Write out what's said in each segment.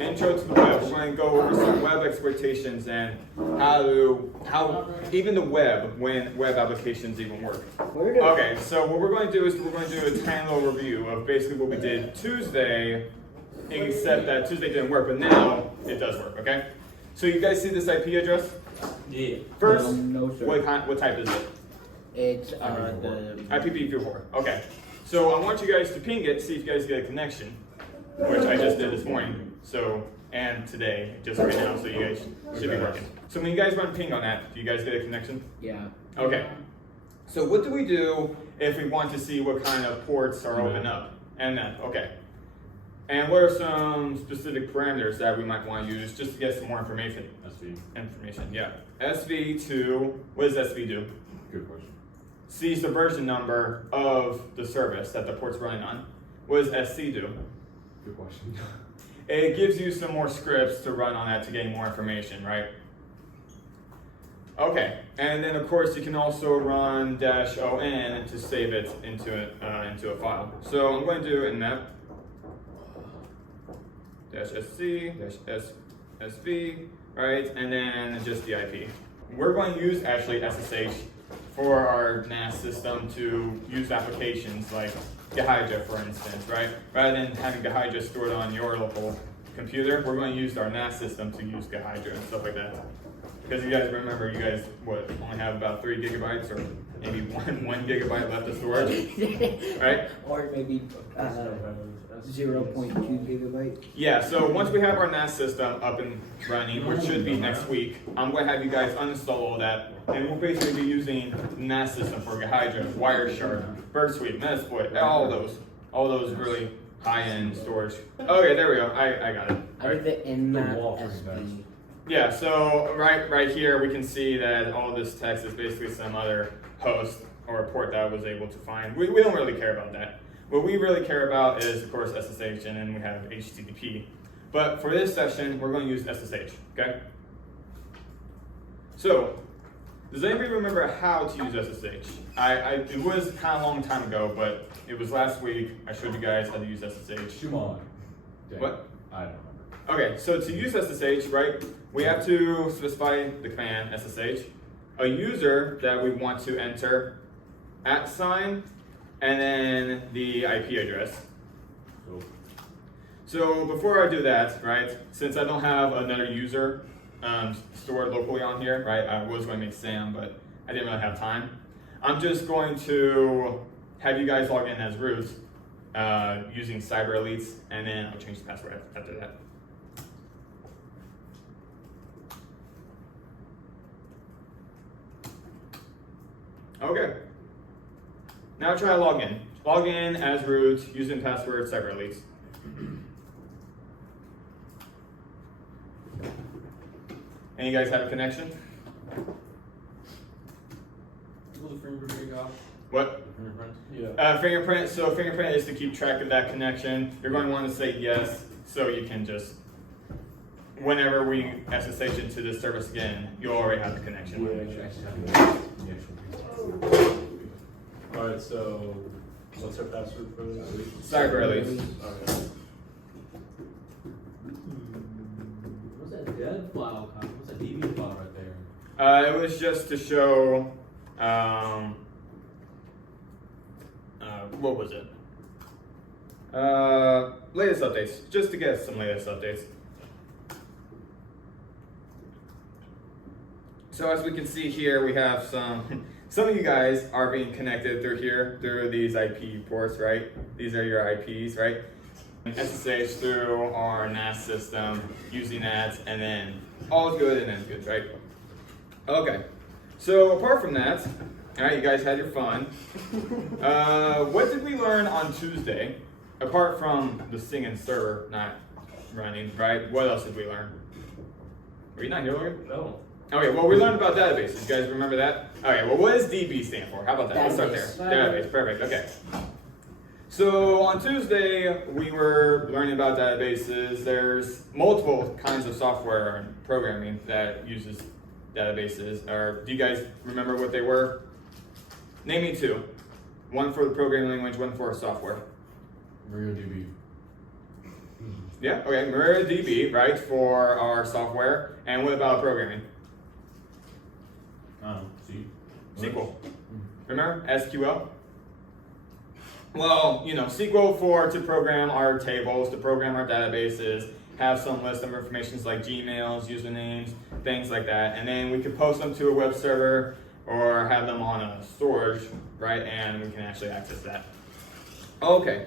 intro to the web. We're going to go over some web exploitations and how even the web, when web applications even work. Okay, so what we're going to do is we're going to do a tiny little review of basically what we did Tuesday, except that Tuesday didn't work, but now it does work, okay? So you guys see this IP address? Yeah. First, No, sir. what type is it? It's the IPv4. Okay. So I want you guys to ping it, see if you guys get a connection, which I just did this morning. So, and today, just right now, so you guys should be working. So when you guys run ping on that, do you guys get a connection? yeah. Okay. So what do we do if we want to see what kind of ports are open up? And then, okay. And what are some specific parameters that we might want to use just to get some more information? Information, yeah. SV to, what does SV do? Good question. Sees the version number of the service that the port's running on. What does SC do? Good question. It gives you some more scripts to run on that to gain more information, right? Okay, and then of course you can also run -on to save it into a file. So I'm going to do nmap -sc -sv, right? And then just the IP. We're going to use actually SSH for our NAS system to use applications like Gahydra, for instance, right? Rather than having Gahydra stored on your local computer, we're going to use our NAS system to use Gahydra and stuff like that. Because you guys remember, you guys only have about 3 gigabytes or maybe one gigabyte left of storage, right? Or maybe 0.2 gigabyte. Yeah, so once we have our NAS system up and running, which should be next week, I'm going to have you guys uninstall all that, and we'll basically be using the NAS system for Gahydra, Wireshark, Burp Suite, Metasploit, all those really high-end storage. Okay, there we go. I got it. I did the nmap wall for SV. Yeah, so right here we can see that all this text is basically some other host or a port that I was able to find. We don't really care about that. What we really care about is, of course, SSH, and then we have HTTP. But for this session, we're going to use SSH, okay? So, does anybody remember how to use SSH? It was kind of a long time ago, but it was last week. I showed you guys how to use SSH. Shumon. What? I don't remember. Okay, so to use SSH, right, we have to specify the command SSH, a user that we want to enter, @, and then the IP address. Cool. So before I do that, right, since I don't have another user stored locally on here, right, I was going to make Sam, but I didn't really have time. I'm just going to have you guys log in as root using CyberElites, and then I'll change the password after that. Okay. Now try to log in. Log in as root using password CyberElites. And you guys have a connection? Will the fingerprint go off? What? The fingerprint? Yeah. Fingerprint. So fingerprint is to keep track of that connection. You're going to want to say yes, so you can just, whenever we SSH into this service again, you'll already have the connection. Alright, so what's our password for this? CyberElites. Okay. What's that dev file? What's that DB file right there? It was just to show, what was it? Latest updates, just to get some latest updates. So as we can see here, we have some of you guys are being connected through here, through these IP ports, right? These are your IPs, right? SSH through our NAS system, using that, and then all is good and then good, right? Okay, so apart from that, all right, you guys had your fun. What did we learn on Tuesday, apart from the singing server not running, right? What else did we learn? Were you not here, Logan? No. Okay, well, we learned about databases. You guys remember that? Okay, well, what does DB stand for? How about that? Let's start there. Database, perfect, okay. So on Tuesday, we were learning about databases. There's multiple kinds of software and programming that uses databases. Do you guys remember what they were? Name me two. One for the programming language, one for software. MariaDB. Yeah, okay, MariaDB, right, for our software. And what about programming? See? SQL. Remember SQL? Well, SQL to program our tables, to program our databases, have some list of information like Gmails, usernames, things like that. And then we could post them to a web server or have them on a storage, right? And we can actually access that. Okay.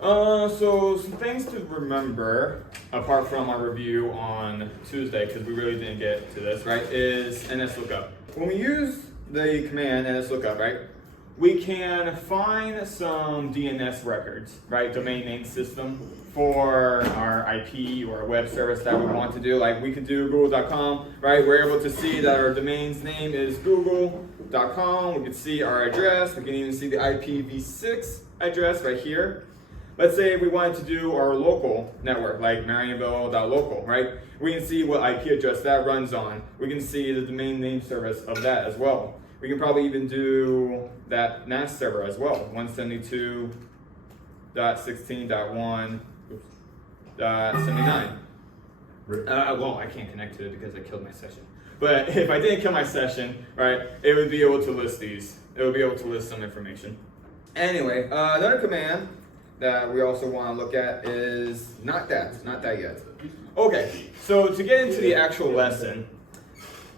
So some things to remember, apart from our review on Tuesday, because we really didn't get to this, right, is NSLOOKUP. When we use the command NSLOOKUP, right, we can find some DNS records, right, domain name system, for our IP or web service that we want to do. Like we could do google.com, right? We're able to see that our domain's name is google.com. We can see our address. We can even see the IPv6 address right here. Let's say we wanted to do our local network, like Marionville.local, right? We can see what IP address that runs on. We can see the domain name service of that as well. We can probably even do that NAS server as well, 172.16.1.79. Well, I can't connect to it because I killed my session. But if I didn't kill my session, right, it would be able to list these. It would be able to list some information. Anyway, another command that we also want to look at is not that yet. Okay, so to get into the actual lesson,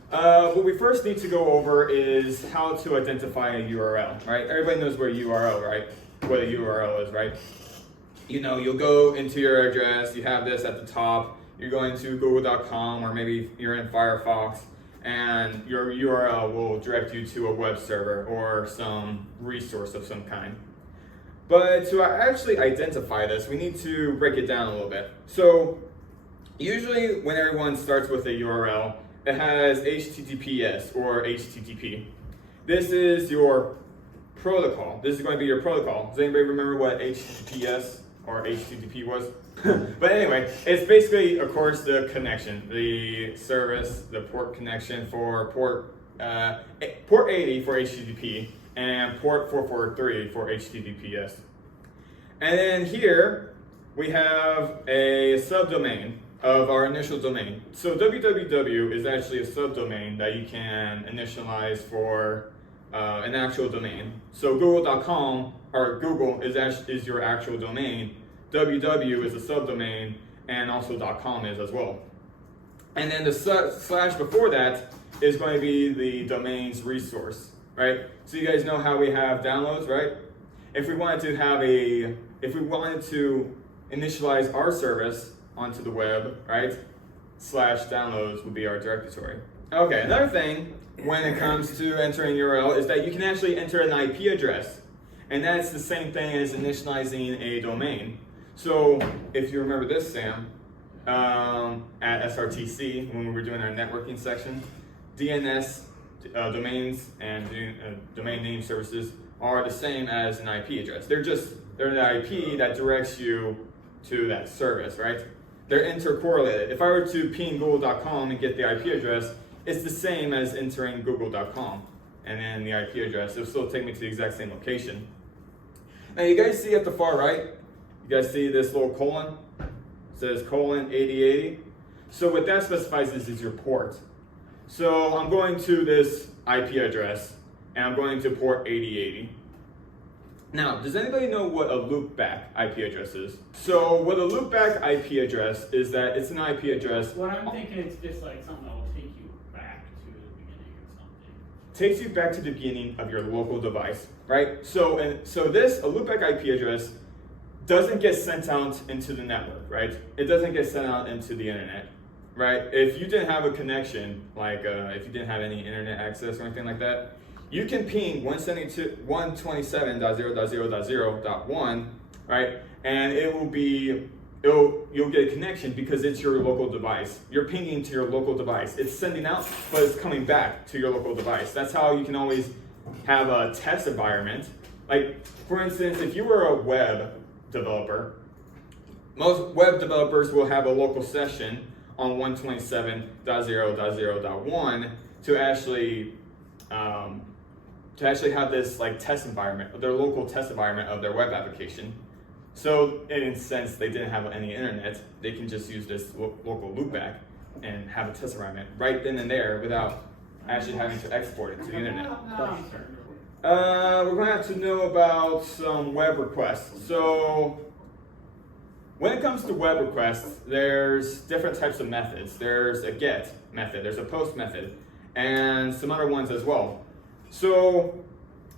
what we first need to go over is how to identify a URL, right? Everybody knows where URL, right? What a URL is, right? You'll go into your address, you have this at the top, you're going to google.com or maybe you're in Firefox, and your URL will direct you to a web server or some resource of some kind. But to actually identify this, we need to break it down a little bit. So usually when everyone starts with a URL, it has HTTPS or HTTP. This is your protocol. This is going to be your protocol. Does anybody remember what HTTPS or HTTP was? But anyway, it's basically, of course, the connection, the service, the port connection for port 80 for HTTP and port 443 for HTTPS. And then here we have a subdomain of our initial domain. So www is actually a subdomain that you can initialize for an actual domain. So google.com or Google is your actual domain. www is a subdomain, and also .com is as well. And then the slash before that is going to be the domain's resource, right? So you guys know how we have downloads, right? If we wanted to initialize our service onto the web, right? /downloads would be our directory. Okay, another thing when it comes to entering URL is that you can actually enter an IP address. And that's the same thing as initializing a domain. So if you remember this, Sam, at SRTC, when we were doing our networking section, DNS domains and domain name services are the same as an IP address. They're the IP that directs you to that service, right? They're intercorrelated. If I were to ping google.com and get the IP address, it's the same as entering google.com and then the IP address. It'll still take me to the exact same location. Now you guys see at the far right, you guys see this little colon? It says colon 8080. So what that specifies is your port. So I'm going to this IP address and I'm going to port 8080. Now, does anybody know what a loopback IP address is? So what a loopback IP address is that it's an IP address. What I'm thinking is just like something that will take you back to the beginning of something. Takes you back to the beginning of your local device, right? So a loopback IP address doesn't get sent out into the network, right? It doesn't get sent out into the internet, right? If you didn't have a connection, like if you didn't have any internet access or anything like that, you can ping 127.0.0.0.1, right? And you'll get a connection because it's your local device. You're pinging to your local device. It's sending out, but it's coming back to your local device. That's how you can always have a test environment. Like, for instance, if you were a web developer, most web developers will have a local session on 127.0.0.1 to actually have this like test environment, their local test environment of their web application. So since they didn't have any internet, they can just use this local loopback and have a test environment right then and there without actually having to export it to the internet. We're going to have to know about some web requests. So when it comes to web requests, there's different types of methods. There's a get method, there's a post method, and some other ones as well. So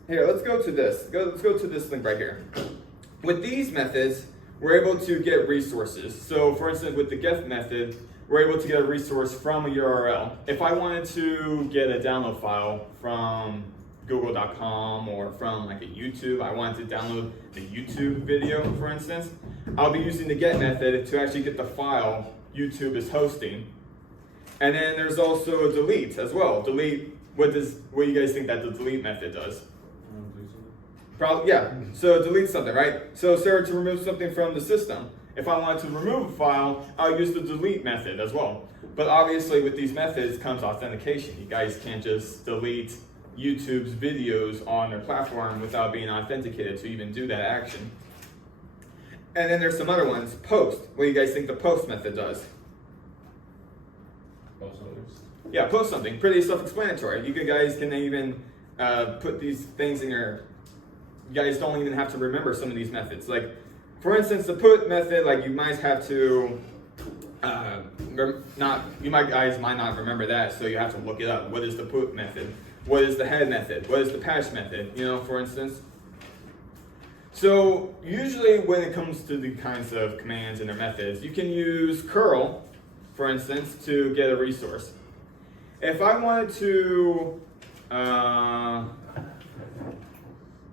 here, let's go to this. Let's go to this link right here. With these methods, we're able to get resources. So for instance, with the get method, we're able to get a resource from a URL. If I wanted to get a download file from google.com or from like a YouTube, I wanted to download the YouTube video, for instance, I'll be using the get method to actually get the file YouTube is hosting. And then there's also a delete as well. Delete, what do you guys think that the delete method does? Probably, yeah. So delete something, right? So to remove something from the system. If I wanted to remove a file, I'll use the delete method as well. But obviously with these methods comes authentication. You guys can't just delete YouTube's videos on their platform without being authenticated to even do that action. And then there's some other ones. Post. What do you guys think the post method does? Post others. Yeah, post something. Pretty self-explanatory. You guys can even put these things in your... You guys don't even have to remember some of these methods. Like, for instance, the put method, like you might have to... guys might not remember that, so you have to look it up. What is the put method? What is the head method? What is the patch method? You know, for instance. So usually when it comes to the kinds of commands and their methods, you can use curl, for instance, to get a resource. If I wanted to,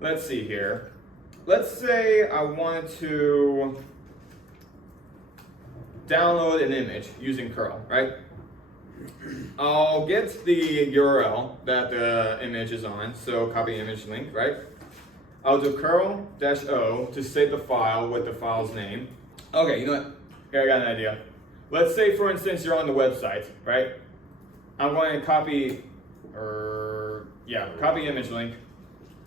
let's see here. Let's say I wanted to download an image using curl, right? I'll get the URL that the image is on, so copy image link, right? I'll do curl-o to save the file with the file's name. Okay, you know what? Here, I got an idea. Let's say, for instance, you're on the website, right? I'm going to copy image link.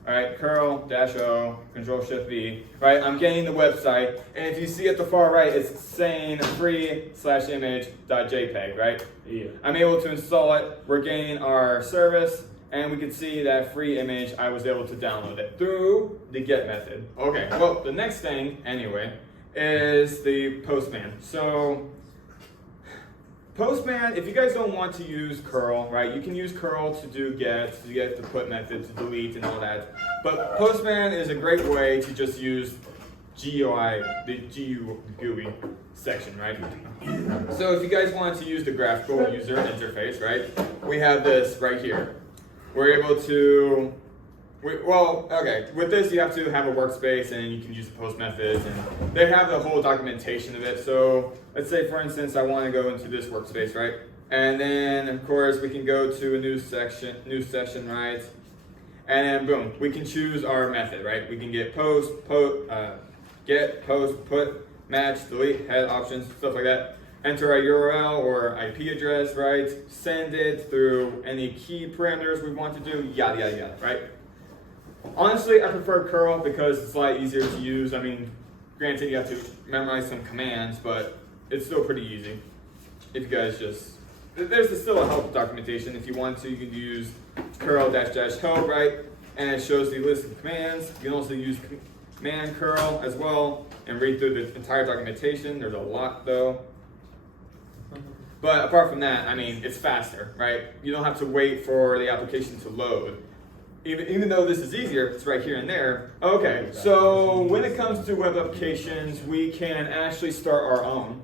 All right, curl-o, Control-Shift-V, right? I'm getting the website, and if you see at the far right, it's saying free/image.jpg, right? Yeah. I'm able to install it. We're getting our service, and we can see that free image. I was able to download it through the get method. Okay, well, the next thing, anyway, is the postman. So, Postman, if you guys don't want to use curl, right, you can use curl to do get, to get the put method, to delete and all that. But Postman is a great way to just use GUI, the GUI section, right? So if you guys want to use the graphical user interface, right, we have this right here. We're able to, with this you have to have a workspace and you can use the post methods and they have the whole documentation of it. So let's say for instance I want to go into this workspace, right? And then of course we can go to a new section, right? And then boom, we can choose our method, right? We can get get, post, put, match, delete, head options, stuff like that. Enter a URL or IP address, right? Send it through any key parameters we want to do, yada, yada, yada, right? Honestly, I prefer curl because it's a lot easier to use. I mean, granted, you have to memorize some commands, but it's still pretty easy. If you guys there's still a help documentation. If you want to, you can use curl-help, right? And it shows the list of commands. You can also use command curl as well and read through the entire documentation. There's a lot though. But apart from that, I mean, it's faster, right? You don't have to wait for the application to load. Even though this is easier, it's right here and there. Okay, so when it comes to web applications, we can actually start our own.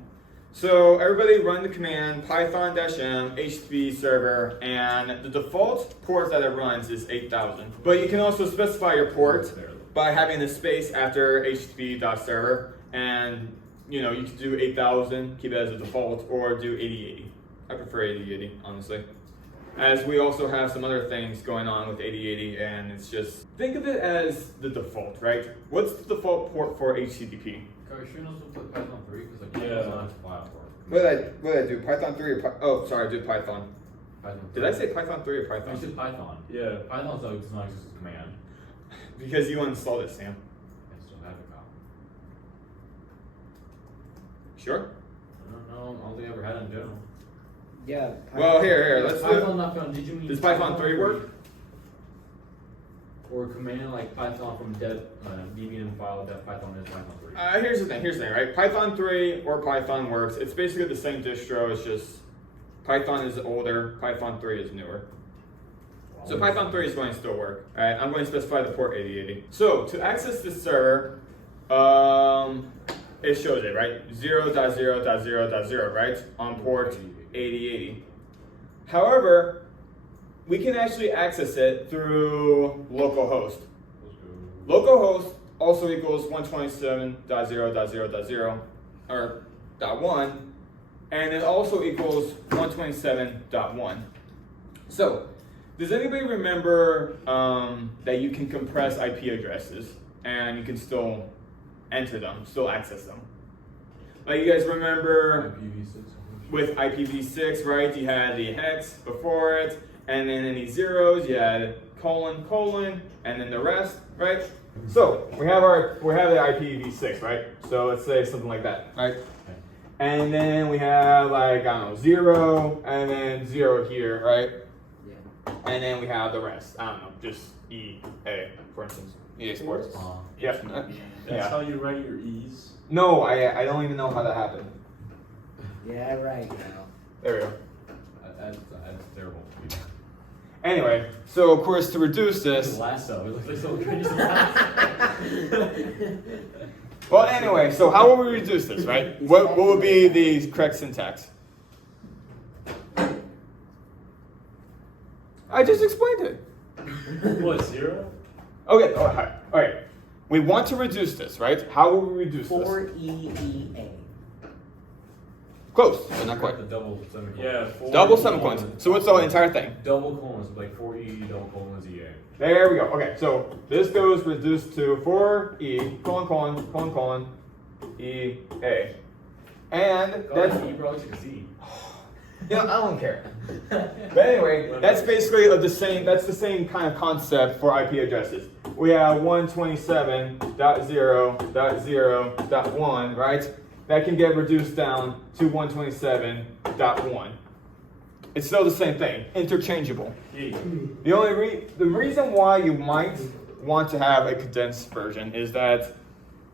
So everybody run the command python-m HTTP server, and the default port that it runs is 8000. But you can also specify your port by having a space after http.server, and you can do 8000, keep it as a default, or do 8080. I prefer 8080, honestly. As we also have some other things going on with 8080, and it's just, think of it as the default, right? What's the default port for HTTP? Are you sure not to put Python 3? Because like Yeah. Python's file for What did I do? Python 3 or oh, sorry, I did Python. Python 3. Did I say Python 3 or You Python? said Python. Yeah. Python's like it's not just a command. Because you uninstalled it, Sam. I still have it now. Sure. I don't know. I don't think I ever had it in general. Yeah. Well, here, let's Python do. not found. Did you mean Does Python 3 work? Or command like Python from Debian file that Python is Python 3? Here's the thing, right? Python 3 or Python works. It's basically the same distro, it's just Python is older, Python 3 is newer. So Python 3 is going to still work. All right, I'm going to specify the port 8080. So to access this server, it shows it, right? 0.0.0.0, right? On port 8080. However, we can actually access it through localhost. Localhost also equals 127.0.0.0 or .1, and it also equals 127.1. So, does anybody remember that you can compress IP addresses and you can still enter them, still access them? Like you guys remember IPv6. with IPv6, right? You had the hex before it, and then any zeros, you had colon, colon, and then the rest, right? So we have the IPv6, right? So let's say something like that, right? And then we have like, I don't know, 0, and then 0 here, right? Yeah. And then we have the rest. I don't know, just EA, for instance. EA Sports. Yep. That's Yeah. how you write your E's. No, I don't even know how that happened. Yeah, right now. There we go. That's terrible. Anyway, so of course to reduce this, Lasso. It looks like someone tried to use a lasso. well, anyway, so how will we reduce this, right? What will be the correct syntax? I just explained it. What, 0? Okay, all right. We want to reduce this, right? How will we reduce this? 4EEA. Close, but not quite. The double semicolon. Yeah, 4. Double semicolons. So what's the entire thing? Double colons, like 4E, double colons, EA. There we go. Okay, so this goes reduced to 4E, colon, colon, colon, colon, EA. And that's, You probably took a C. you know, I don't care. But anyway, that's basically the same kind of concept for IP addresses. We have 127.0.0.1, right? That can get reduced down to 127.1. It's still the same thing, interchangeable. The reason why you might want to have a condensed version is that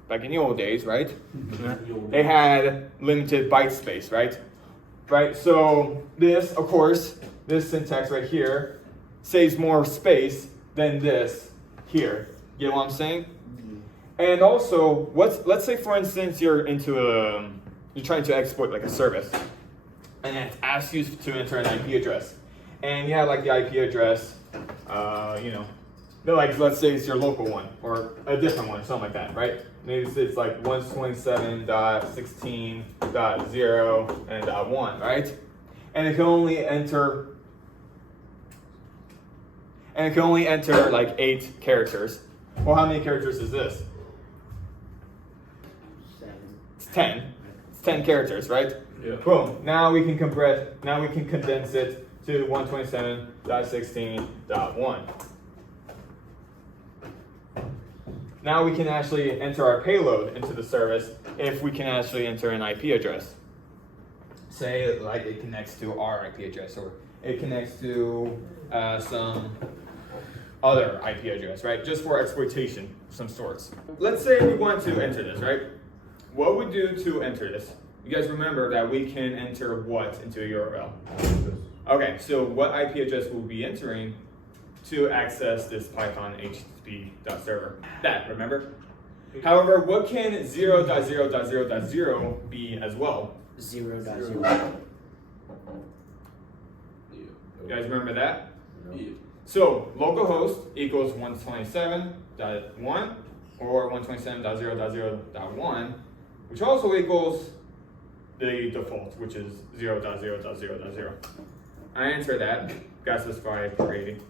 back in the old days, right? They had limited byte space, right? Right, so this, of course, this syntax right here saves more space than this here. You know what I'm saying? And also, let's say for instance you're trying to exploit like a service, and it asks you to enter an IP address, and you have like the IP address, like let's say it's your local one or a different one, something like that, right? Maybe it's like 127.16.0 and .1, right? And it can only enter like 8 characters. Well, how many characters is this? 7. It's 10. It's 10 characters, right? Yeah. Boom. Now we can condense it to 127.16.1. Now we can actually enter our payload into the service if we can actually enter an IP address. Say like it connects to our IP address or it connects to some other IP address, right? Just for exploitation of some sorts. Let's say we want to enter this, right? What we do to enter this? You guys remember that we can enter what into a URL? Okay, so what IP address will we be entering to access this Python HTTP.server? That, remember? However, what can 0.0.0.0 be as well? 0.0. You guys remember that? Yeah. So localhost equals 127.1 or 127.0.0.1, which also equals the default, which is 0.0.0.0. I enter that, got specified for 80,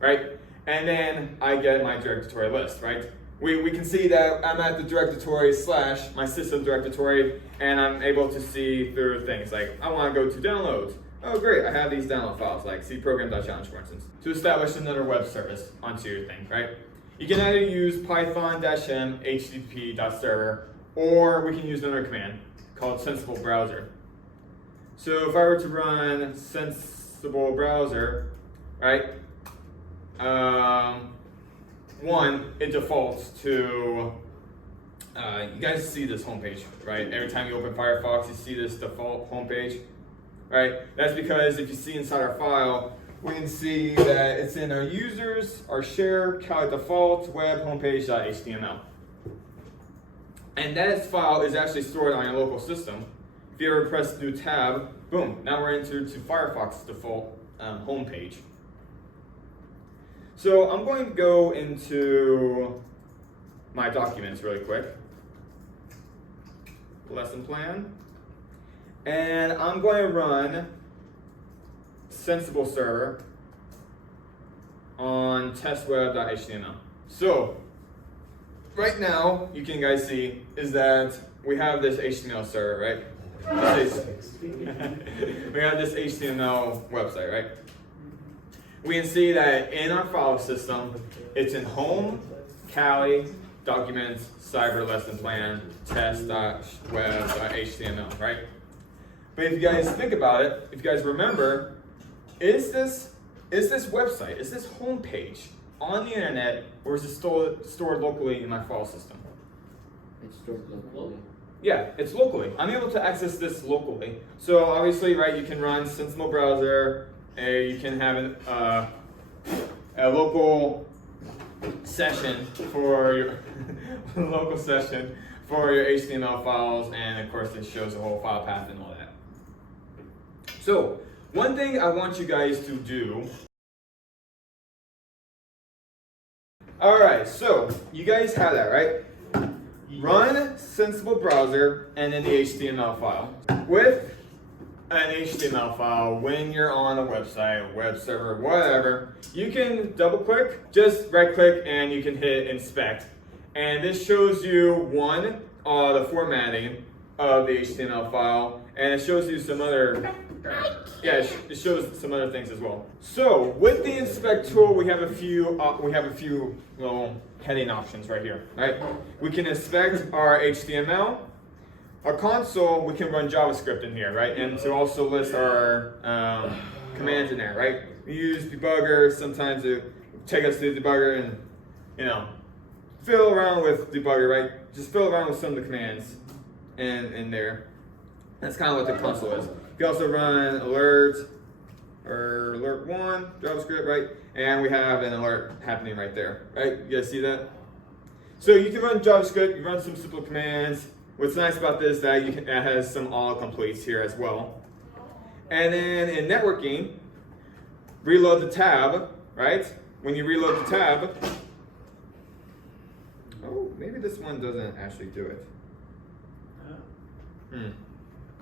right? And then I get my directory list, right? We can see that I'm at the directory / my system directory, and I'm able to see through things like I want to go to downloads. Oh great, I have these download files like cprogram.challenge for instance, to establish another web service onto your thing, right? You can either use python-m http.server, or we can use another command called Sensible Browser. So if I were to run Sensible Browser, right? One, it defaults to, you guys see this homepage, right? Every time you open Firefox, you see this default homepage, right? That's because if you see inside our file, we can see that it's in our users, our share, Kali default, web homepage.html. And that file is actually stored on your local system. If you ever press new tab, boom, now we're entered to Firefox default homepage. So I'm going to go into my documents really quick. Lesson plan. And I'm going to run Sensible Server on testweb.html. So right now, you can guys see is that we have this HTML server, right? We have this HTML website, right? We can see that in our file system, it's in home, Kali, documents, cyber lesson plan, test.web.html, right? But if you guys think about it, if you guys remember, is this website, is this homepage on the internet, or is it stored locally in my file system? It's stored locally. Yeah, it's locally. I'm able to access this locally. So obviously, right, you can run Sensible Browser, you can have a local session for your local session for your HTML files, and of course it shows the whole file path and all that. So one thing I want you guys to do. All right, so you guys have that, right? Run Sensible Browser and then the HTML file. With an HTML file, when you're on a website, a web server, whatever, you can double click, just right click, and you can hit inspect. And this shows you one, the formatting of the HTML file, and it shows you some other, it shows some other things as well. So with the inspect tool, we have a few little heading options right here, right? We can inspect our HTML. Our console, we can run JavaScript in here, right? And to also list our commands in there, right? We use debugger sometimes to take us to the debugger and, fill around with debugger, right? Just fill around with some of the commands in there. That's kind of what the console is. You can also run alert or alert 1, JavaScript, right? And we have an alert happening right there, right? You guys see that? So you can run JavaScript, you run some simple commands. What's nice about this is that it has some autocompletes here as well. And then in networking, reload the tab, right? When you reload the tab, oh, maybe this one doesn't actually do it.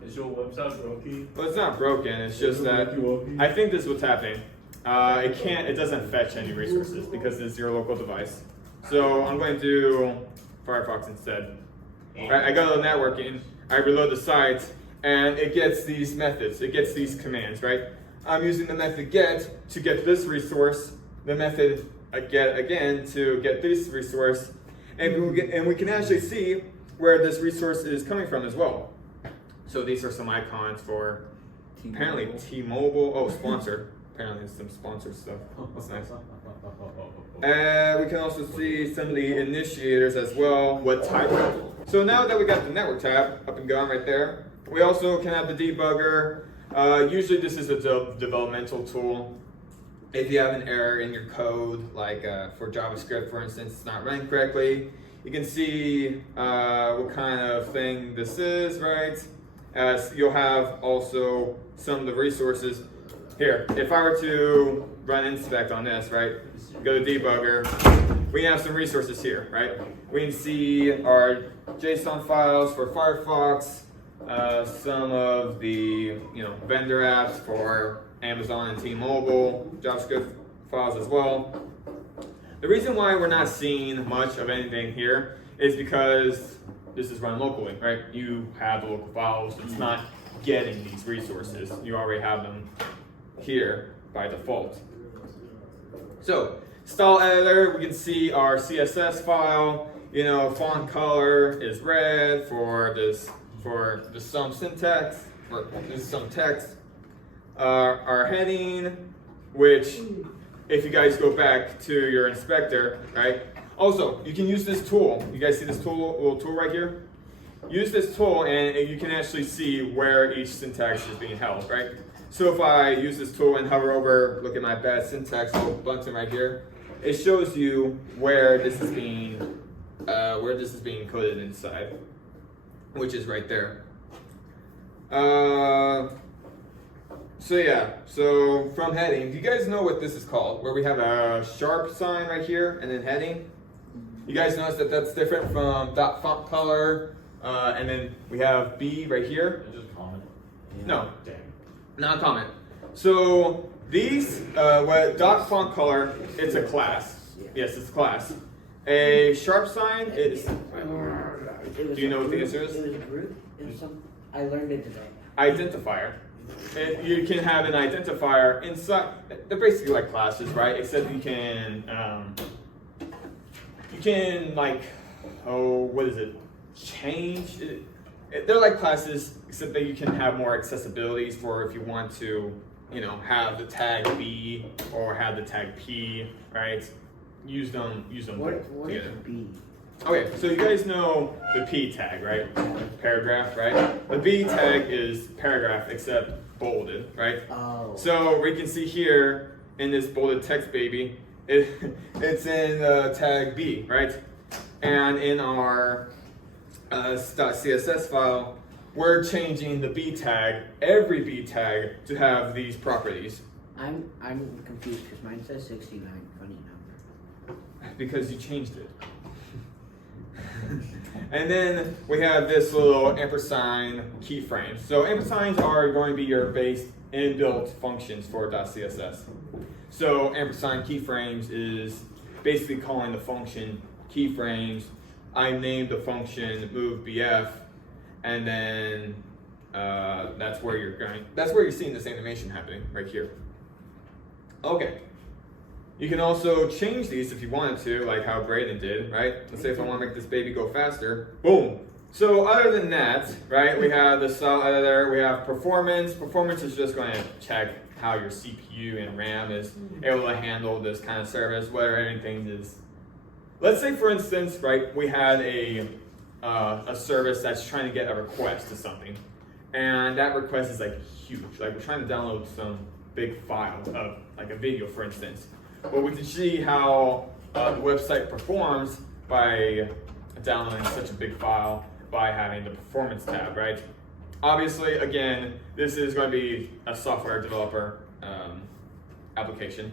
Is your website broken? Well, it's not broken, it's just that I think this is what's happening. It doesn't fetch any resources because it's your local device. So I'm going to do Firefox instead. Right, I go to networking, I reload the site, and it gets these methods, it gets these commands, right? I'm using the method get to get this resource, the method get again to get this resource, and we can actually see where this resource is coming from as well. So these are some icons for apparently T-Mobile, oh, sponsor. Apparently there's some sponsored stuff, that's nice. We can also see some of the initiators as well, what type of. So now that we got the network tab up and going right there, we also can have the debugger. Usually this is a developmental tool. If you have an error in your code, like for JavaScript, for instance, it's not running correctly, you can see what kind of thing this is, right? You'll have also some of the resources. Here, if I were to run inspect on this, right, go to debugger, we have some resources here, right? We can see our JSON files for Firefox, some of the vendor apps for Amazon and T-Mobile, JavaScript files as well. The reason why we're not seeing much of anything here is because this is run locally, right? You have the local files, it's not getting these resources. You already have them here by default. So, style editor, we can see our CSS file. Font color is red for this for just some syntax, or just some text. Our heading, which if you guys go back to your inspector, right? Also, you can use this tool. You guys see this tool, little tool right here? Use this tool and you can actually see where each syntax is being held, right? So if I use this tool and hover over, look at my bad syntax little button right here, it shows you where this is being coded inside, which is right there. So yeah, so from heading, do you guys know what this is called? Where we have a sharp sign right here and then heading. You guys notice that that's different from dot font color, and then we have B right here. Just comment. No, Dang. not comment. So these, what dot font color, it's a class. Yes, it's a class. A sharp sign is. Do you know what the answer is? It was a group. It was some. I learned it today. Identifier. You can have an identifier inside. They're basically like classes, right? Except you can like, what is it? Change. They're like classes, except that you can have more accessibilities for if you want to, have the tag B or have the tag P, right? Use them What together. is B? Okay, so you guys know the P tag, right? Paragraph, right? The B tag is paragraph except bolded, right? Oh. So we can see here in this bolded text baby, it's in tag B, right? And in our .css file, we're changing the B tag, every B tag, to have these properties. I'm confused because mine says 69. Funny number. Because you changed it. And then we have this little ampersand keyframe. So ampersands are going to be your base inbuilt functions for .css. So ampersand keyframes is basically calling the function keyframes. I named the function moveBF, and then that's where you're seeing this animation happening right here. Okay. You can also change these if you wanted to, like how Braden did, right? Let's say if I want to make this baby go faster, boom. So other than that, right, we have the style editor, we have performance. Performance is just going to check how your CPU and RAM is able to handle this kind of service, whether anything is. Let's say, for instance, right, we had a service that's trying to get a request to something, and that request is like huge. Like we're trying to download some big file of like a video, for instance. Well, we can see how the website performs by downloading such a big file by having the performance tab, right? Obviously, again, this is going to be a software developer application.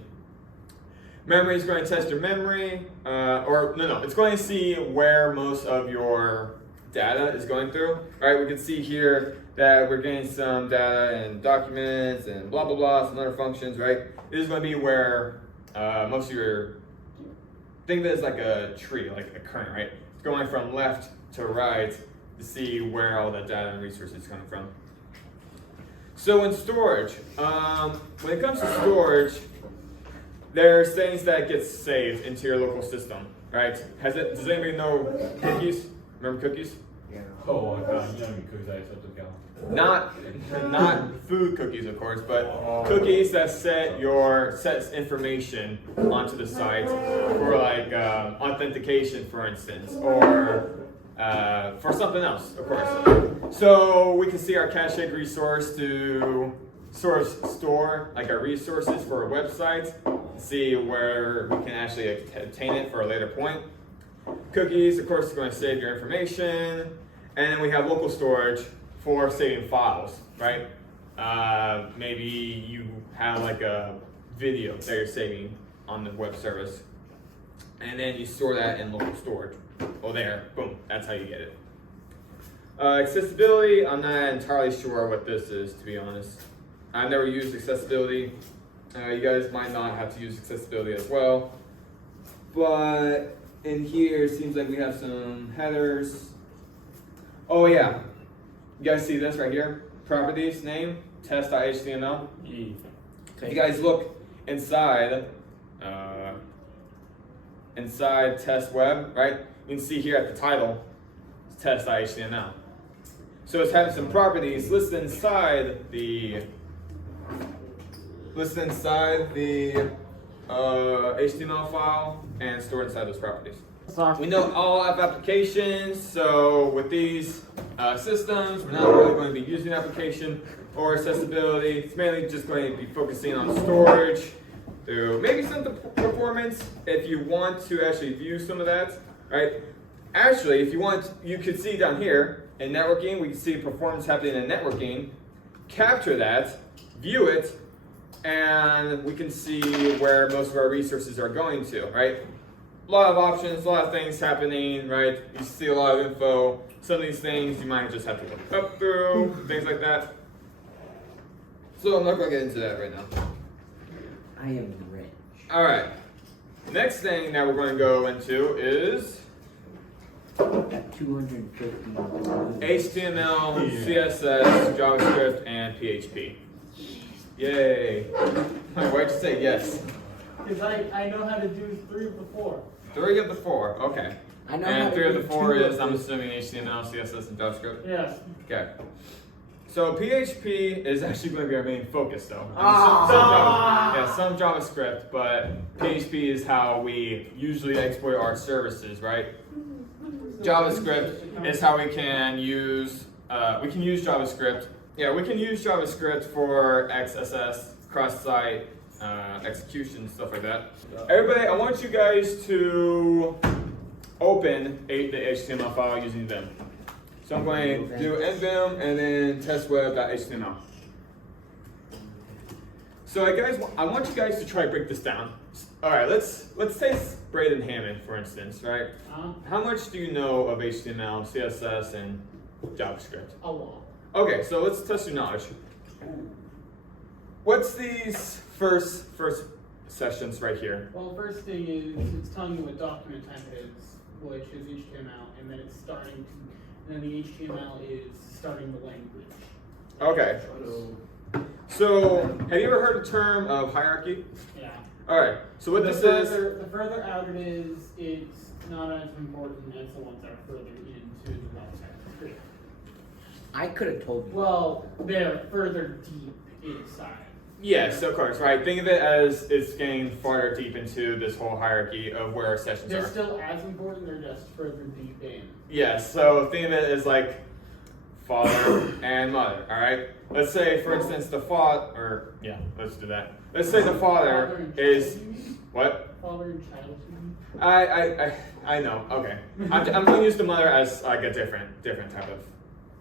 Memory is going to test your memory, it's going to see where most of your data is going through, right? We can see here that we're getting some data and documents and blah, blah, blah, some other functions, right? This is going to be where most of your, think of it as like a tree, like a current, right? It's going from left to right to see where all that data and resources is coming from. So in storage, when it comes to storage, there's things that get saved into your local system, right? Does anybody know cookies? Remember cookies? Yeah. Oh, God, you know me cookies I accept account. Not food cookies, of course, but cookies that sets information onto the site for like authentication, for instance, or for something else, of course. So we can see our cached resource to store like our resources for a website, see where we can actually obtain it for a later point. Cookies, of course, is going to save your information, and then we have local storage for saving files, right? Maybe you have like a video that you're saving on the web service, and then you store that in local storage. Well, there, boom, that's how you get it. Accessibility, I'm not entirely sure what this is, to be honest. I've never used accessibility. You guys might not have to use accessibility as well. But in here, it seems like we have some headers. Oh yeah, you guys see this right here? Properties, name, test.html. If you guys look inside test web, right? You can see here at the title, it's test.html. So it's having some properties listed inside the HTML file and stored inside those properties. We know all app applications, so with these systems, we're not really going to be using application or accessibility. It's mainly just going to be focusing on storage, through maybe some performance if you want to actually view some of that, right? Actually, if you want, you could see down here in networking, we can see performance happening in networking, capture that, view it, and we can see where most of our resources are going to, right? A lot of options, a lot of things happening, right? You see a lot of info. Some of these things you might just have to look up through, things like that. So I'm not going to get into that right now. I am rich. All right. Next thing that we're going to go into is Got 250. HTML, CSS, JavaScript, and PHP. Yay. Why'd you say yes? Because I know how to do 3 of the 4. 3 of the 4, okay. I know how And to 3 of do the 4 2 is, of I'm the- assuming, HTML, CSS, and JavaScript? Yes. Okay. So PHP is actually going to be our main focus, though. Some JavaScript, but PHP is how we usually exploit our services, right? JavaScript is how we can use JavaScript. Yeah, we can use JavaScript for XSS, cross-site execution, stuff like that. Everybody, I want you guys to open the HTML file using Vim. So I'm going to do nvim and then testweb.html. So I want you guys to try to break this down. All right, let's take Braden Hammond, for instance, right? How much do you know of HTML, CSS, and JavaScript? A lot. Okay, so let's test your knowledge. What's these first sessions right here? Well, first thing is it's telling you what document type it is, which is HTML, and then it's starting to, and then the HTML is starting the language. Okay. So have you ever heard the term of hierarchy? Yeah. All right. So what this is? The further out it is, it's not as important as the ones that are further into the website. I could have told you. Well, they're further deep inside. Yes, of course, right. Think of it as it's getting farther deep into this whole hierarchy of where our sessions They're are. still as important, they're just further deep in. Yes, so think of it as like father and mother, all right? Let's say, for instance, let's do that. Let's say the father is, what? Father and child, you mean? I know, okay. I'm going to use the mother as like a different type of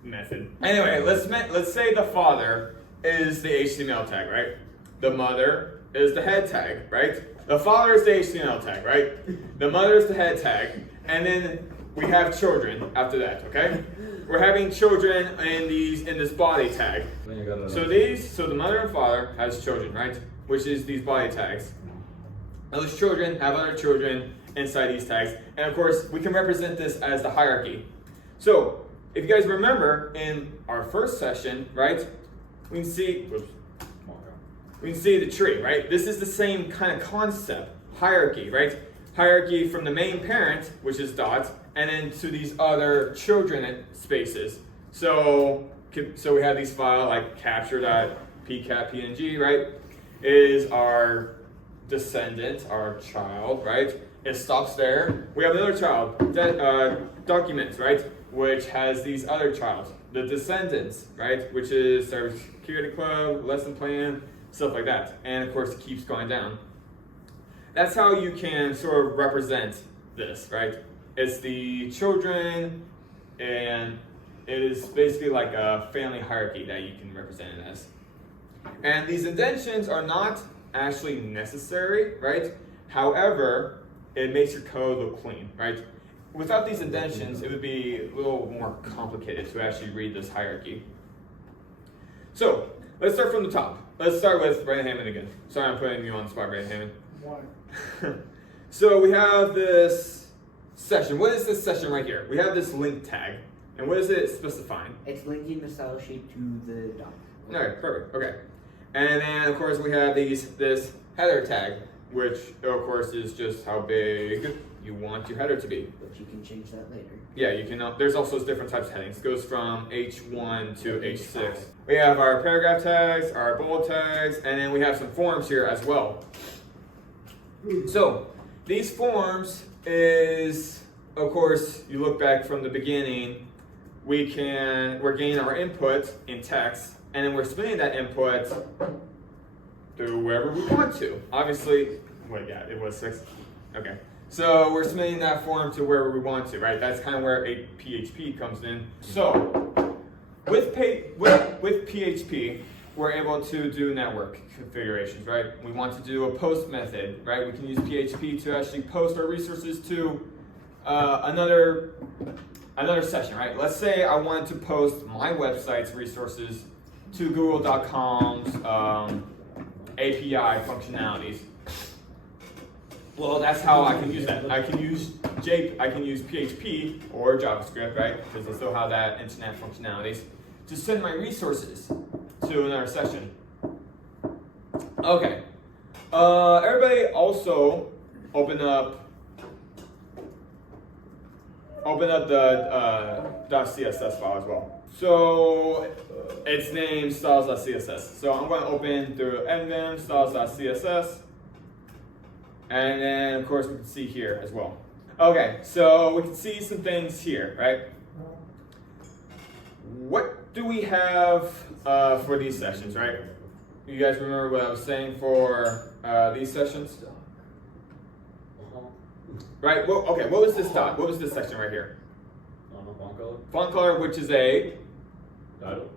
method. Anyway, let's say the father is the HTML tag, right? The mother is the head tag, right? The father is the HTML tag, right? The mother is the head tag, and then we have children after that, okay? We're having children in this body tag. So the mother and father has children, right? Which is these body tags. Those children have other children inside these tags, and of course we can represent this as the hierarchy. So if you guys remember in our first session, right? We can see the tree, right? This is the same kind of concept, hierarchy, right? Hierarchy from the main parent, which is dot, and then to these other children spaces. So we have these files like capture.pcat.png, right? Is our descendant, our child, right? It stops there. We have another child, documents, right? Which has these other child, the descendants, right? Which is Cybersecurity Club, lesson plan, stuff like that. And of course, it keeps going down. That's how you can sort of represent this, right? It's the children, and it is basically like a family hierarchy that you can represent it as. And these indentions are not actually necessary, right? However, it makes your code look clean, right? Without these indentions, it would be a little more complicated to actually read this hierarchy. So, let's start from the top. Let's start with Braden Hammond again. Sorry I'm putting you on the spot, Braden Hammond. Why? So we have this session. What is this session right here? We have this link tag. And what is it specifying? It's linking the style sheet to the doc. Alright, perfect. Okay. And then of course we have this header tag, which of course is just how big you want your header to be. but you can change that later. Yeah, you can. There's also different types of headings. It goes from H1 to H6. We have our paragraph tags, our bold tags, and then we have some forms here as well. So these forms is, of course, you look back from the beginning. We're getting our input in text, and then we're splitting that input to wherever we want to. Obviously, wait, yeah, it was 6. Okay. So we're submitting that form to wherever we want to, right? That's kind of where a PHP comes in. So with PHP, we're able to do network configurations, right? We want to do a post method, right? We can use PHP to actually post our resources to another session, right? Let's say I wanted to post my website's resources to Google.com's API functionalities. Well, that's how I can use that. I can use PHP or JavaScript, right? Because they still have that internet functionalities to send my resources to another session. Okay. Everybody also open up the .css file as well. So it's named styles.css. So I'm going to open through nvim styles.css. And then, of course, we can see here as well. Okay, so we can see some things here, right? What do we have for these sessions, right? You guys remember what I was saying for these sessions? Right, well, okay, what was this dot? What was this section right here? Font color. Font color, which is a Title.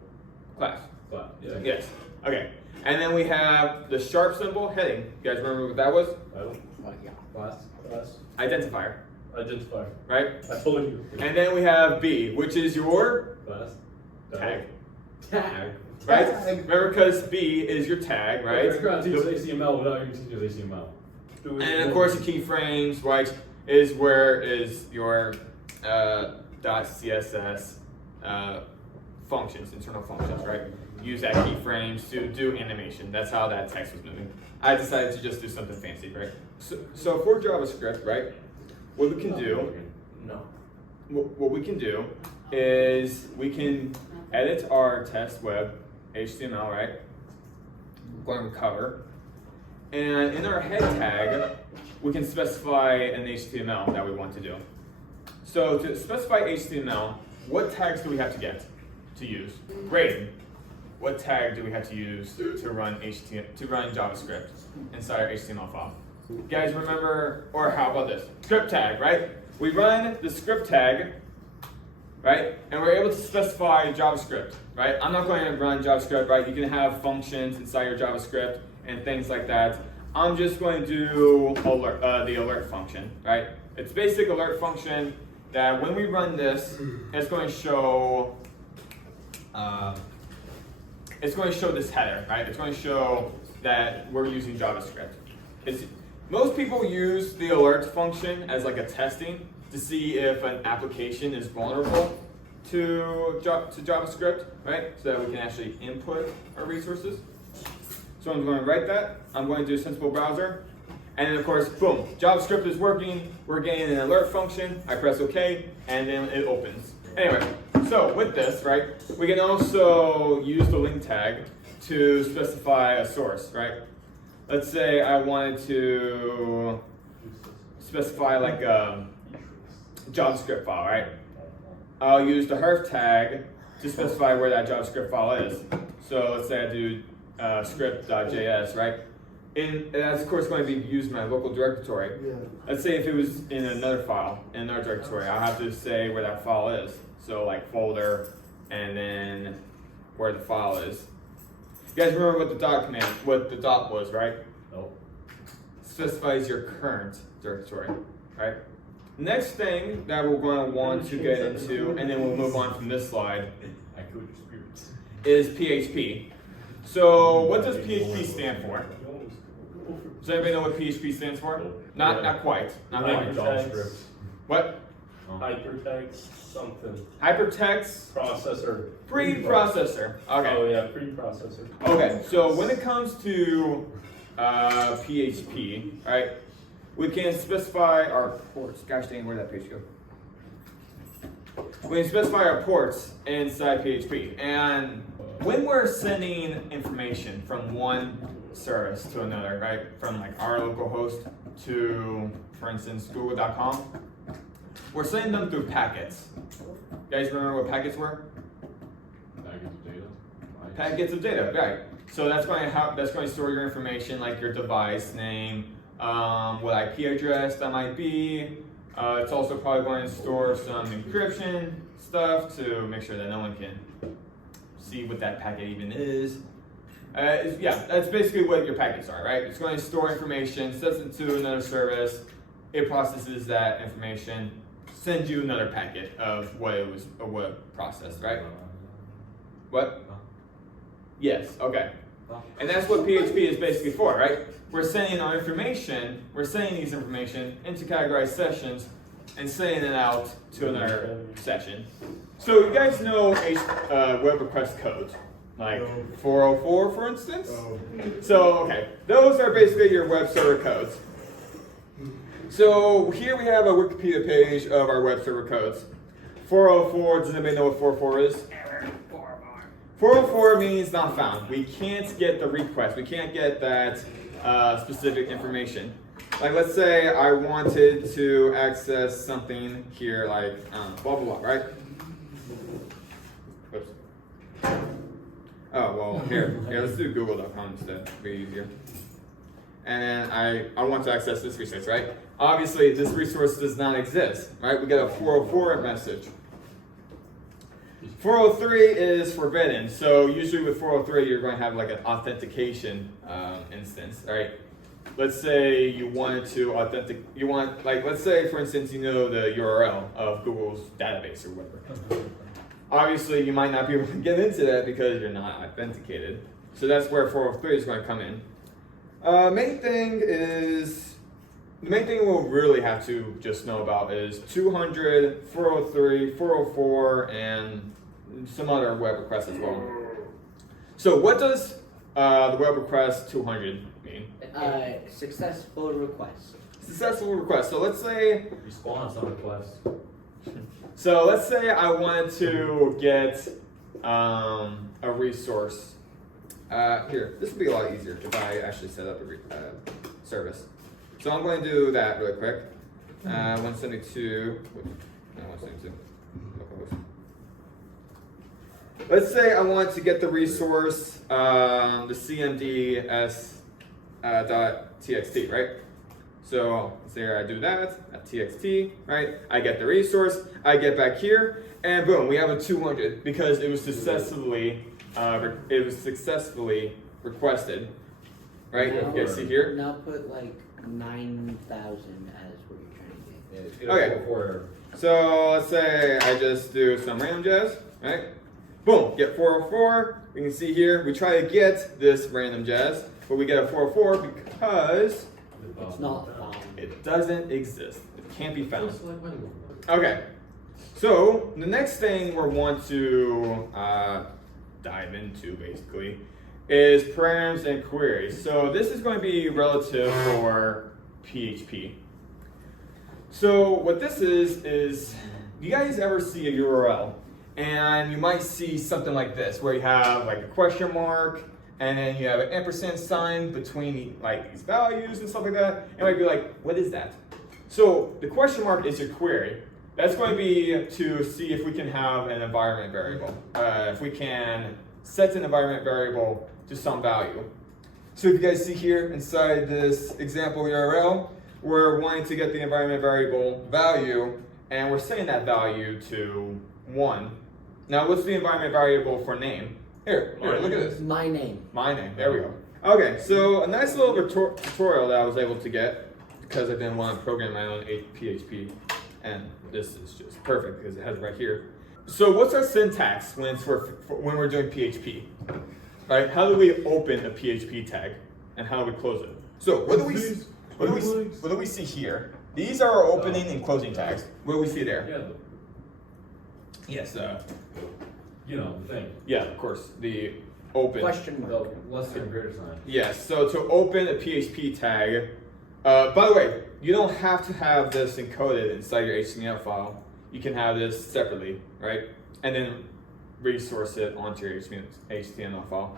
class. Class. Yeah. Yes, okay. And then we have the sharp symbol heading. You guys remember what that was? Title. Yeah. Class. Identifier, Identifier. right? I told you. And then we have B, which is your Class. tag, Tag. right? Remember, because B is your tag, right? You're gonna teach us HTML without even teaching us HTML. And of course, the keyframes, right, is where is your .css functions, internal functions, right? Use that keyframes to do animation. That's how that text was moving. I decided to just do something fancy, right? So for JavaScript, right, what we can do, what we can do is we can edit our test web HTML, right? We're going to cover. And in our head tag, we can specify an HTML that we want to do. So to specify HTML, what tags do we have to get to use? Rating. What tag do we have to use to run JavaScript inside our HTML file? You guys remember, or how about this? Script tag, right? We run the script tag, right? And we're able to specify JavaScript, right? I'm not going to run JavaScript, right? You can have functions inside your JavaScript and things like that. I'm just going to do the alert function, right? It's basic alert function that when we run this, it's going to show this header, right? It's going to show that we're using JavaScript. Most people use the alert function as like a testing to see if an application is vulnerable to JavaScript, right? So that we can actually input our resources. So I'm going to write that. I'm going to do sensible browser. And then of course, boom, JavaScript is working. We're getting an alert function. I press OK, and then it opens. Anyway, so with this, right, we can also use the link tag to specify a source, right? Let's say I wanted to specify like a JavaScript file, right? I'll use the href tag to specify where that JavaScript file is. So let's say I do script.js, right? And that's of course going to be used in my local directory. Yeah. Let's say if it was in another file, in another directory, I'll have to say where that file is. So like folder, and then where the file is. You guys remember what the dot was, right? No. Specifies your current directory, right? Next thing that we're going to want to get into, and then we'll move on from this slide, is PHP. So what does PHP stand for? Does anybody know what PHP stands for? Not quite. Not quite. JavaScript. What? Hypertext something. Hypertext. Processor. Preprocessor. Okay. Oh yeah, preprocessor. Okay. So when it comes to PHP, right? We can specify our ports. Gosh dang, where'd that page go? we specify our ports inside PHP. And when we're sending information from one service to another, right? From like our local host to, for instance, google.com, we're sending them through packets. You guys remember what packets were? Packets of data. Right. Packets of data, right? So that's going to store your information, like your device name, what IP address that might be. It's also probably going to store some encryption stuff to make sure that no one can see what that packet even is. Yeah, that's basically what your packets are, right? It's going to store information, sends it to another service, it processes that information, sends you another packet of what it processed, right? What? Yes, okay. And that's what PHP is basically for, right? We're sending our information, we're sending these information into categorized sessions and sending it out to another session. So you guys know web request codes, like 404 for instance? So, okay, those are basically your web server codes. So here we have a Wikipedia page of our web server codes. 404, does anybody know what 404 is? 404 means not found. We can't get the request. We can't get that specific information. Like let's say I wanted to access something here like blah blah blah, right? Oops. Oh, well, here, let's do google.com instead. It'll be easier. And I want to access this resource, right? Obviously, this resource does not exist, right? We get a 404 message. 403 is forbidden. So usually with 403, you're going to have like an authentication instance, right? Let's say you wanted to let's say for instance, you know the URL of Google's database or whatever. Obviously, you might not be able to get into that because you're not authenticated. So that's where 403 is going to come in. The main thing we'll really have to just know about is 200, 403, 404, and some other web requests as well. So what does the web request 200 mean? Successful request. Successful request. So let's say Response on request. So let's say I wanted to get a resource. Here, this would be a lot easier if I actually set up a service. So I'm going to do that really quick. 172. No, 172. Let's say I want to get the resource, the cmds .txt, right? So there I do that at txt, right? I get the resource, I get back here, and boom, we have a 200 because it was successfully requested, right? Now, You guys see here? Now put like 9,000 as what you're trying to get. Okay. So let's say I just do some random jazz, right? Boom, get 404. We can see here, we try to get this random jazz, but we get a 404 because It's not found. it doesn't exist. It can't be found. Okay, so the next thing we want to dive into basically is params and queries. So this is going to be relative for PHP. So what this is you guys ever see a URL and you might see something like this where you have like a question mark and then you have an ampersand sign between like these values and stuff like that. It might be like, what is that? So the question mark is a query. That's going to be to see if we can have an environment variable. If we can set an environment variable to some value. So if you guys see here inside this example URL, we're wanting to get the environment variable value, and we're setting that value to 1. Now what's the environment variable for name? Here, look at this. My name. My name, there we go. Okay, so a nice little tutorial that I was able to get because I didn't want to program my own PHP, and this is just perfect because it has it right here. So what's our syntax when we're doing PHP? Right? How do we open a PHP tag and how do we close it? So what do we see here? These are our opening and closing tags. What do we see there? Yeah. Yes. You know, the thing. Yeah, of course. The open. Question The mark. less than greater sign. Yes. So to open a PHP tag, by the way, you don't have to have this encoded inside your HTML file. you can have this separately, right? And then resource it onto your HTML file.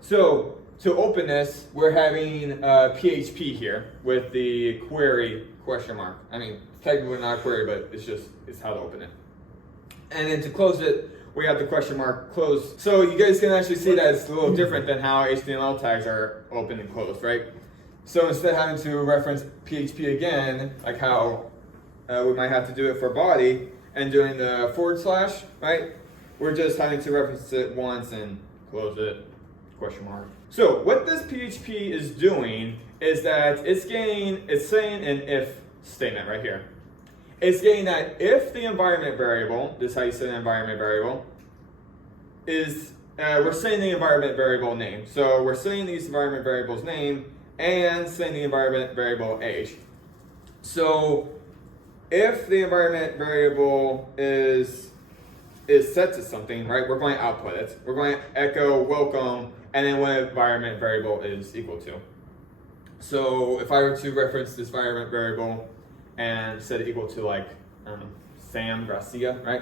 So to open this, we're having PHP here with the query question mark. I mean, technically not a query, but it's how to open it. And then to close it, we have the question mark closed. So you guys can actually see that it's a little different than how HTML tags are open and closed, right? So instead of having to reference PHP again, like how we might have to do it for body and doing the /, right? We're just having to reference it once and close it, question mark. So what this PHP is doing is that it's saying an if statement right here. It's getting that if the environment variable, this is how you say an environment variable, is, we're saying the environment variable name. So we're saying these environment variables name and saying the environment variable age. So if the environment variable is set to something, right, we're going to output it. We're going to echo welcome and then what environment variable is equal to. So if I were to reference this environment variable and set it equal to like Sam Garcia, right?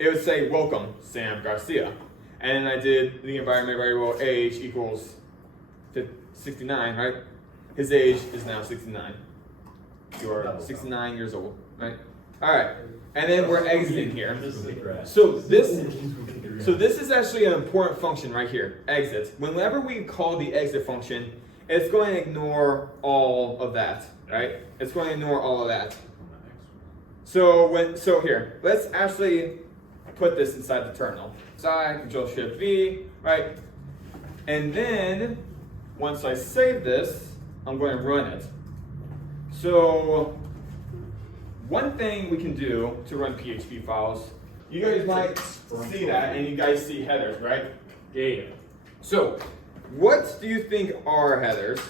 It would say welcome Sam Garcia. And then I did the environment variable age equals 69, right? His age is now 69. You're 69 years old, right? All right, and then we're exiting here. So this is actually an important function right here, exit. Whenever we call the exit function, it's going to ignore all of that, right? It's going to ignore all of that. So here, let's actually put this inside the terminal. Control-Shift-V, right? And then once I save this, I'm going to run it. So one thing we can do to run PHP files, you guys might see that and you guys see headers, right? Yeah. So what do you think are headers?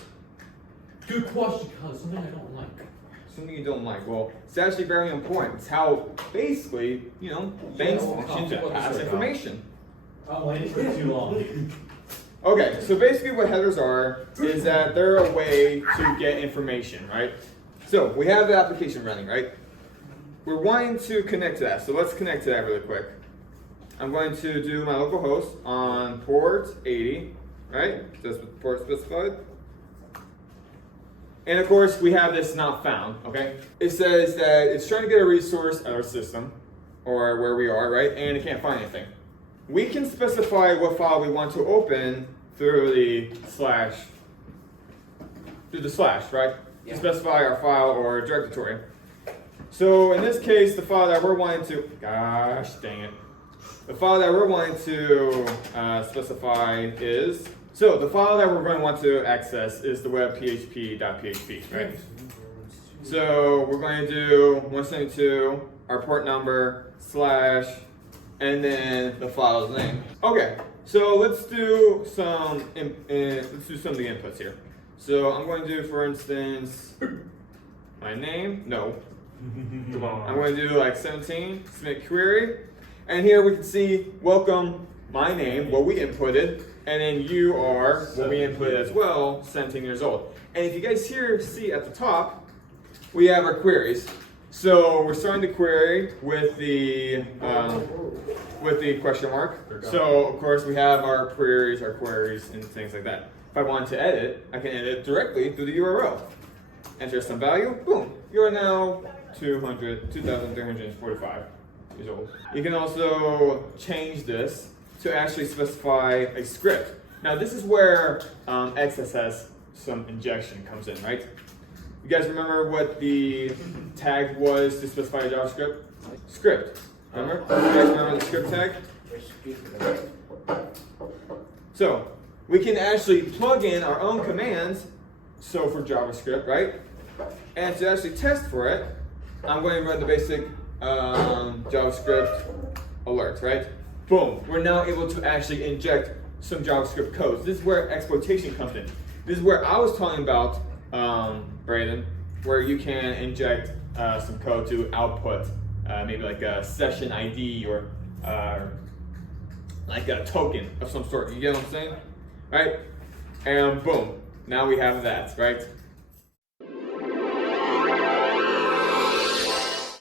Good question, cuz something I don't like. Something you don't like. Well, it's actually very important. It's how basically, banks function to pass information. I'm waiting for too long. Okay, so basically what headers are is that they're a way to get information, right? So we have the application running, right? We're wanting to connect to that, so let's connect to that really quick. I'm going to do my local host on port 80, right? That's what the port specified. And of course, we have this not found, okay? It says that it's trying to get a resource at our system, or where we are, right? And it can't find anything. We can specify what file we want to open through the slash, right? Yeah. To specify our file or directory. So in this case, the file that we're wanting to, gosh dang it. The file that we're wanting to specify is, so the file that we're going to want to access is the web php.php, right? So we're going to do 172, our port number, slash, and then the file's name. Okay, so let's do some of the inputs here. So I'm going to do, for instance, my name. No. Come on. I'm going to do like 17, submit query. And here we can see welcome, my name, what we inputted, and then you are what we inputted as well, 17 years old. And if you guys here see at the top, we have our queries. So we're starting the query with the question mark. So of course we have our queries, and things like that. If I want to edit, I can edit directly through the URL. Enter some value, boom, you are now 2,345 years old. You can also change this to actually specify a script. Now this is where XSS, some injection comes in, right? You guys remember what the tag was to specify a JavaScript? Script. Remember? You guys remember the script tag? So we can actually plug in our own commands, so for JavaScript, right? And to actually test for it, I'm going to run the basic JavaScript alerts, right? Boom, we're now able to actually inject some JavaScript codes. This is where exploitation comes in. This is where I was talking about, Brandon, where you can inject some code to output maybe like a session ID or like a token of some sort. You get what I'm saying? Right? And boom, now we have that, right?